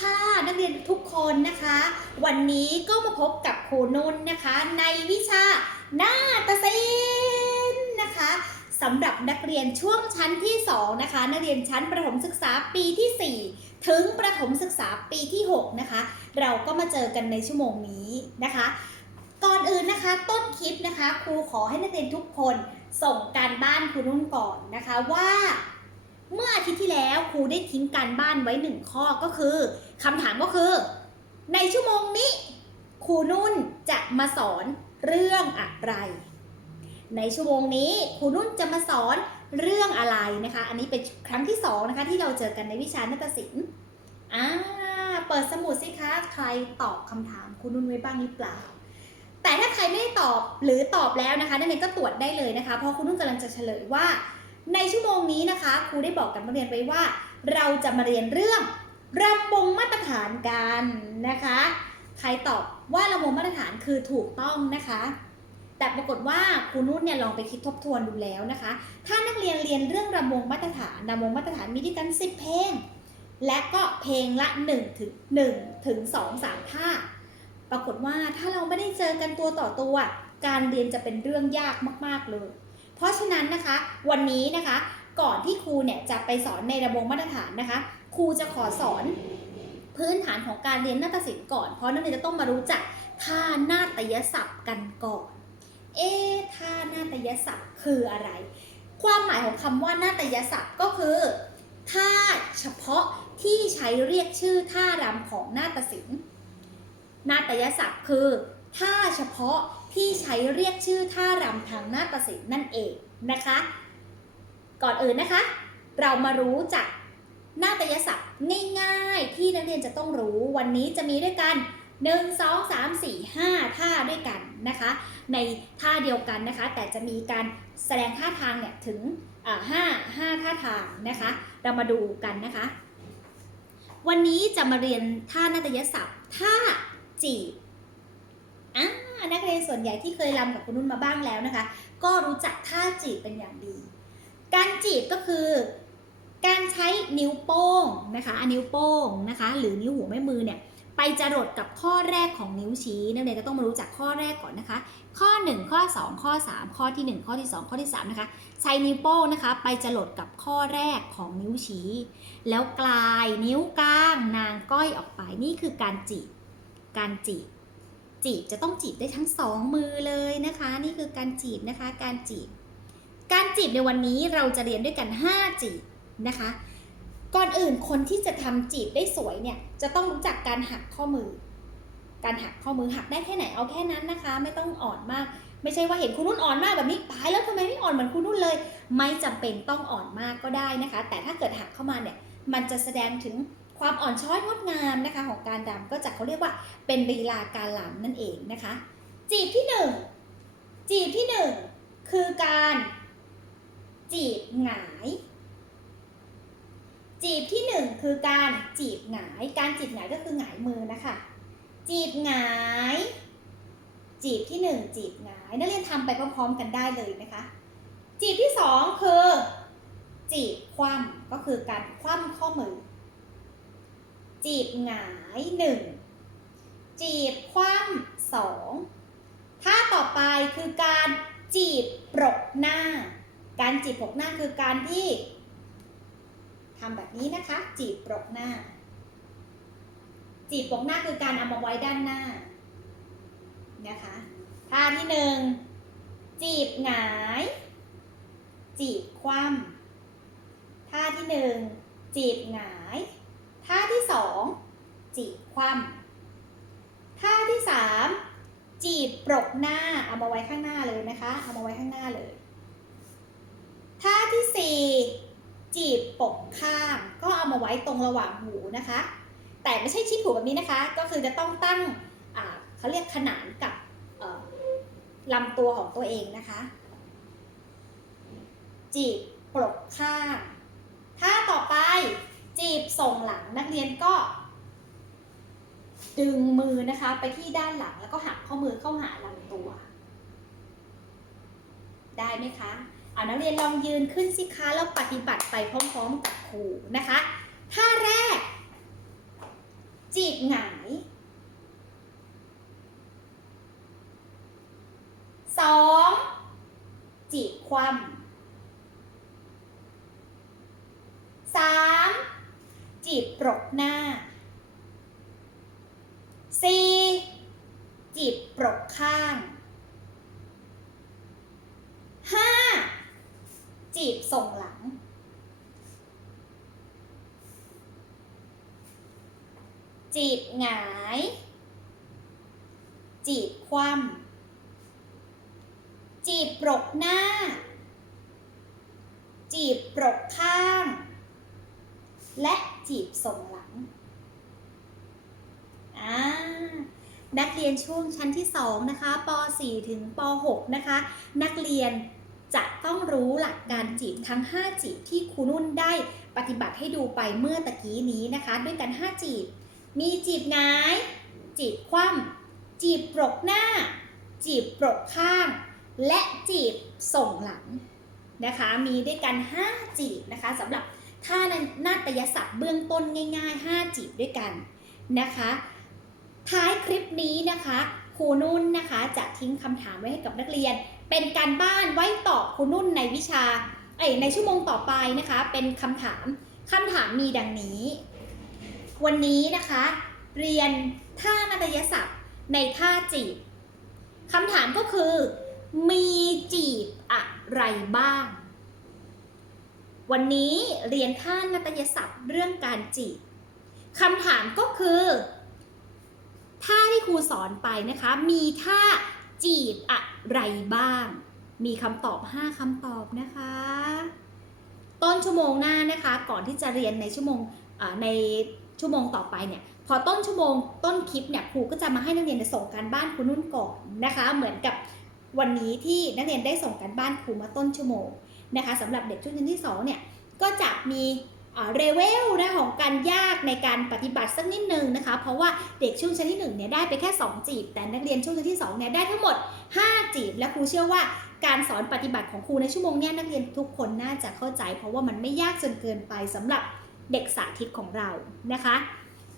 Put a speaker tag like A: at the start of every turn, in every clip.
A: ค่ะ นักเรียนทุกคนนะคะ วันนี้ก็มาพบกับครูนุ่นนะคะ ในวิชาหน้าฏศิลป์นะคะสำหรับนักเรียนช่วงชั้นที่ 2 นะคะ นักเรียนชั้นประถมศึกษาปีที่ 4 ถึงประถมศึกษาปีที่ 6 นะคะ เราก็มาเจอกันในชั่วโมงนี้นะคะ ก่อนอื่นนะคะต้นคลิปนะคะ ครูขอให้นักเรียนทุกคนส่งการบ้านครูนุ่นก่อนนะคะว่า เมื่ออาทิตย์ที่แล้วครูได้ทิ้งการบ้านไว้หนึ่งข้อก็คือคำถามก็คือ ในชั่วโมงนี้ครูนุ่นจะมาสอนเรื่องอะไร ในชั่วโมงนี้ครูนุ่นจะมาสอนเรื่องอะไรนะคะ อันนี้เป็นครั้งที่สองนะคะที่เราเจอกันในวิชานาฏศิลป์อ่าเปิดสมุดสิคะใครตอบคำถามครูนุ่นไว้บ้างหรือเปล่า แต่ถ้าใครไม่ได้ตอบหรือตอบแล้วนะคะนักเรียนก็ตรวจได้เลยนะคะ เพราะครูนุ่นกำลังจะเฉลยว่า ในชั่วโมงนี้นะคะครูได้บอกกับนักเรียนไว้ว่า เราจะมาเรียนเรื่องรำวงมาตรฐานกันนะคะ ใครตอบว่ารำวงมาตรฐานคือถูกต้องนะคะ แต่ปรากฏว่าครูนุ่นเนี่ยลองไปคิดทบทวนดูแล้วนะคะ ถ้านักเรียนเรียนเรื่องรำวงมาตรฐานรำวงมาตรฐานมีด้วยกัน 10 เพลง และก็เพลงละ1ถึง1ถึง2 3ท่า ปรากฏว่าถ้าเราไม่ได้เจอกันตัวต่อตัว การเรียนจะเป็นเรื่องยากมาก ๆเลย ราะฉะนั้นนะคะวันนี้นะคะก่อนที่ครูเนี่ยจะไปสอนในระบบมาตรฐานนะคะ ครูจะขอสอนพื้นฐานของการเรียนนาฏศิลป์ก่อน เพราะนักเรียนจะต้องมารู้จักท่านาฏยศัพท์กันก่อน เอ๊ท่านาฏยศัพท์คืออะไร ความหมายของคำว่านาฏยศัพท์ก็คือท่าเฉพาะที่ใช้เรียกชื่อท่ารำของนาฏศิลป์นาฏยศัพท์คือท่าเฉพาะ ที่ใช้เรียกชื่อท่ารำทางนาฏศิลป์นั่นเองนะคะ ก่อนอื่นนะคะ เรามารู้จักหน้าฏยศัพท์ง่ายๆ ที่นักเรียนจะต้องรู้วันนี้จะมีด้วยกัน 1 2 3 4 5 ท่าด้วยกันนะคะ ในท่าเดียวกันนะคะ แต่จะมีการแสดงท่าทางเนี่ยถึงห้าห้าท่าทางนะคะ เรามาดูกันนะคะ วันนี้จะมาเรียนท่านาฏยศัพท์ท่าจีบ ส่วนใหญ่ที่เคยรำกับคุณนุ่นมาบ้างแล้วนะคะ ก็รู้จักท่าจีบเป็นอย่างดี การจีบก็คือการใช้นิ้วโป้งนะคะอันนิ้วโป้งนะคะ หรือนิ้วหัวแม่มือเนี่ยไปจรดกับข้อแรกของนิ้วชี้นักเรียนก็ต้องมารู้จักข้อแรกก่อนนะคะ ข้อ 1 ข้อ 2 ข้อ 3 ข้อที่ 1 ข้อที่ 2 ข้อที่3นะคะใช้นิ้วโป้งนะคะ ไปจรดกับข้อแรกของนิ้วชี้ แล้วกลายนิ้วกลางนางก้อยออกไปนี่คือการจีบการจีบ จีบจะต้องจีบได้ทั้งสองมือเลยนะคะ นี่คือการจีบนะคะการจีบ การจีบในวันนี้เราจะเรียนด้วยกัน 5 จีบนะคะ ก่อนอื่นคนที่จะทำจีบได้สวยเนี่ยจะต้องรู้จักการหักข้อมือ การหักข้อมือหักได้แค่ไหนเอาแค่นั้นนะคะ ไม่ต้องอ่อนมาก ไม่ใช่ว่าเห็นคุณนุ่นอ่อนมากแบบนี้ตายแล้วทำไมไม่อ่อนเหมือนคุณนุ่นเลย ไม่จำเป็นต้องอ่อนมากก็ได้นะคะ แต่ถ้าเกิดหักเข้ามาเนี่ยมันจะแสดงถึง ความอ่อนช้อยงดงามนะคะของการรำก็จะเขาเรียกว่าเป็นลีลาการรำนั่นเองนะคะ จีบที่หนึ่งจีบที่หนึ่งคือการจีบหงาย จีบที่หนึ่งคือการจีบหงาย การจีบหงายก็คือหงายมือนะคะ จีบหงาย จีบที่หนึ่งจีบหงายนักเรียนทำไปพร้อมๆกันได้เลยนะคะ จีบที่สองคือจีบคว่ำก็คือการคว่ำข้อมือ จีบหงายหนึ่งจีบคว่ำสองท่าต่อไปคือการจีบปรกหน้า การจีบปรกหน้าคือการที่ทำแบบนี้นะคะ จีบปรกหน้า จีบปรกหน้าคือการเอามาไว้ด้านหน้านะคะท่าที่หนึ่งจีบหงาย จีบคว่ำท่าที่หนึ่งจีบหงาย ท่าที่สองจีบคว่ำท่าที่สามจีบปรกหน้าเอามาไว้ข้างหน้าเลยนะคะ เอามาไว้ข้างหน้าเลย ท่าที่สี่จีบปกข้างก็เอามาไว้ตรงระหว่างหูนะคะ แต่ไม่ใช่ชิดหูแบบนี้นะคะ ก็คือจะต้องตั้งเขาเรียกขนานกับลำตัวของตัวเองนะคะ จีบปลกข้างท่าต่อไป บส่งหลังนักเรียนก็ ดึงมือนะคะไปที่ด้านหลังแล้วก็หักข้อมือเข้าหาลำตัว ได้ไหมคะเอานักเรียนลองยืนขึ้นสิคะแล้วปฏิบัติไปพร้อม ๆ กับครูนะคะท่าแรก จีบหงายสองจีบคว่ำสาม จีบปรกหน้าสี่จีบปรกข้างห้าจีบส่งหลัง จีบหงาย จีบคว่ำจีบปรกหน้า จีบปรกข้าง และ จีบส่งหลังอ่านักเรียนช่วงชั้นที่ 2 นะคะป .4 ถึงป .6 นะคะ นักเรียนจะต้องรู้หลักการจีบทั้ง 5 จีบที่ครูนุ่นได้ปฏิบัติให้ดูไปเมื่อตะกี้นี้นะคะ ด้วยกัน 5 จีบ มีจีบงาย จีบคว่ำจีบปรกหน้า จีบปรกข้าง และจีบส่งหลังนะคะ มีด้วยกัน 5 จีบนะคะสำหรับ ท่านาฏยศัพท์เบื้องต้นง่ายๆ 5 จีบด้วยกันนะคะ ท้ายคลิปนี้นะคะครูนุ่นนะคะจะทิ้งคำถามไว้ให้กับนักเรียน เป็นการบ้านไว้ตอบครูนุ่นในวิชาเอ้ในชั่วโมงต่อไปนะคะ เป็นคำถามคำถามมีดังนี้ วันนี้นะคะ เรียนท่านาฏยศัพท์ในท่าจีบคำถามก็คือ มีจีบอะไรบ้าง วันนี้เรียนท่านาฏยศัพท์เรื่องการจีบคำถามก็คือท่าที่ครูสอนไปนะคะ มีท่าจีบอะไรบ้าง มีคำตอบ 5คำตอบนะคะ ต้นชั่วโมงหน้านะคะ ก่อนที่จะเรียนในชั่วโมงในชั่วโมงต่อไปเนี่ย พอต้นชั่วโมงต้นคลิปเนี่ยครูก็จะมาให้นักเรียนส่งการบ้านครูนุ่นก่อนนะคะ เหมือนกับวันนี้ที่นักเรียนได้ส่งการบ้านครูมาต้นชั่วโมง นะคะสำหรับเด็กช่วงชั้นที่สองเนี่ยก็จะมีเรเวลนะของการยากในการปฏิบัติสักนิดนึงนะคะ เพราะว่าเด็กช่วงชั้นที่1เนี่ยได้ไปแค่ 2 จีบ แต่นักเรียนช่วงชั้นที่2เนี่ยได้ทั้งหมด 5 จีบ และครูเชื่อว่าการสอนปฏิบัติของครูในชั่วโมงนี้นักเรียนทุกคนน่าจะเข้าใจ เพราะว่ามันไม่ยากจนเกินไปสำหรับเด็กสาธิตของเรานะคะ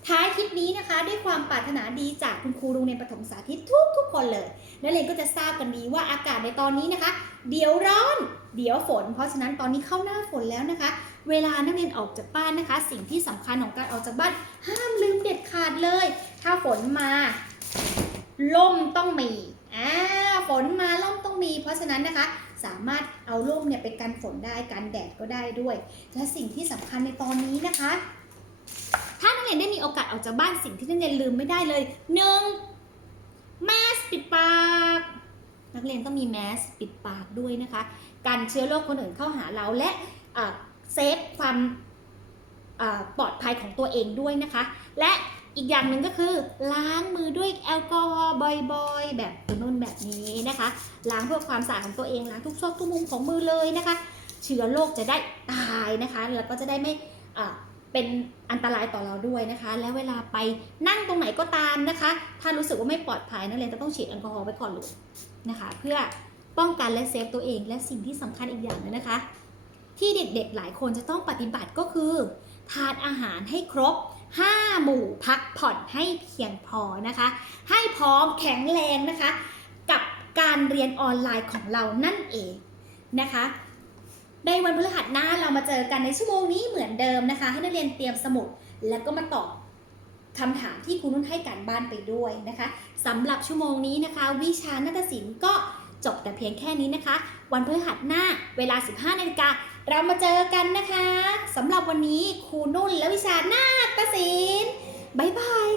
A: ท้ายคลิปนี้นะคะด้วยความปรารถนาดีจากคุณครูโรงเรียนประถมสาธิตทุกทุกๆคนเลย นักเรียนก็จะทราบกันดีว่าอากาศในตอนนี้นะคะ เดี๋ยวร้อน เดี๋ยวฝน เพราะฉะนั้นตอนนี้เข้าหน้าฝนแล้วนะคะ เวลานักเรียนออกจากบ้านนะคะ สิ่งที่สำคัญของการออกจากบ้านห้ามลืมเด็ดขาดเลย ถ้าฝนมาล่มต้องมีอ่าฝนมาล่มต้องมี เพราะฉะนั้นนะคะสามารถเอาร่มเนี่ยไปกันฝนได้กันแดดก็ได้ด้วย และสิ่งที่สำคัญในตอนนี้นะคะ ถ้านักเรียนได้มีโอกาสออกจากบ้านสิ่งที่นักเรียนลืมไม่ได้เลยหนึ่งมส ปิดปาก นักเรียนต้องมีแมสปิดปากด้วยนะคะกันเชื้อโรคคนอื่นเข้าหาเราและเซฟความปลอดภัยของตัวเองด้วยนะคะ และอีกอย่างหนึ่งก็คือ ล้างมือด้วยแอลกอฮอล์บ่อยๆ แบบนุ่นแบบนี้นะคะ ล้างเพื่อความสะอาดของตัวเองล้างทุกซอกทุกมุมของมือเลยนะคะ เชื้อโรคจะได้ตายนะคะ แล้วก็จะได้ไม่ เป็นอันตรายต่อเราด้วยนะคะ แล้วเวลาไปนั่งตรงไหนก็ตามนะคะ ถ้ารู้สึกว่าไม่ปลอดภัยนักเรียนจะต้องฉีดแอลกอฮอล์ไว้ก่อนเลยนะคะ เพื่อป้องกันและเซฟตัวเองและสิ่งที่สำคัญอีกอย่างหนึงนะคะ ที่เด็กๆหลายคนจะต้องปฏิบัติก็คือ ทานอาหารให้ครบ 5 หมู่พักผ่อนให้เพียงพอนะคะ ให้พร้อมแข็งแรงนะคะ กับการเรียนออนไลน์ของเรานั่นเองนะคะ ในวันพฤหัสหน้าเรามาเจอกันในชั่วโมงนี้เหมือนเดิมนะคะ ให้นักเรียนเตรียมสมุด แล้วก็มาตอบคำถามที่ครูนุ่นให้การบ้านไปด้วยนะคะสำหรับชั่วโมงนี้นะคะ วิชานาฏศิลป์ก็จบแต่เพียงแค่นี้นะคะ วันพฤหัสหน้าเวลา 15นาฬิกาเรามาเจอกันนะคะสำหรับวันนี้ครูนุ่นและวิชานาฏศิลป์บ๊ายบาย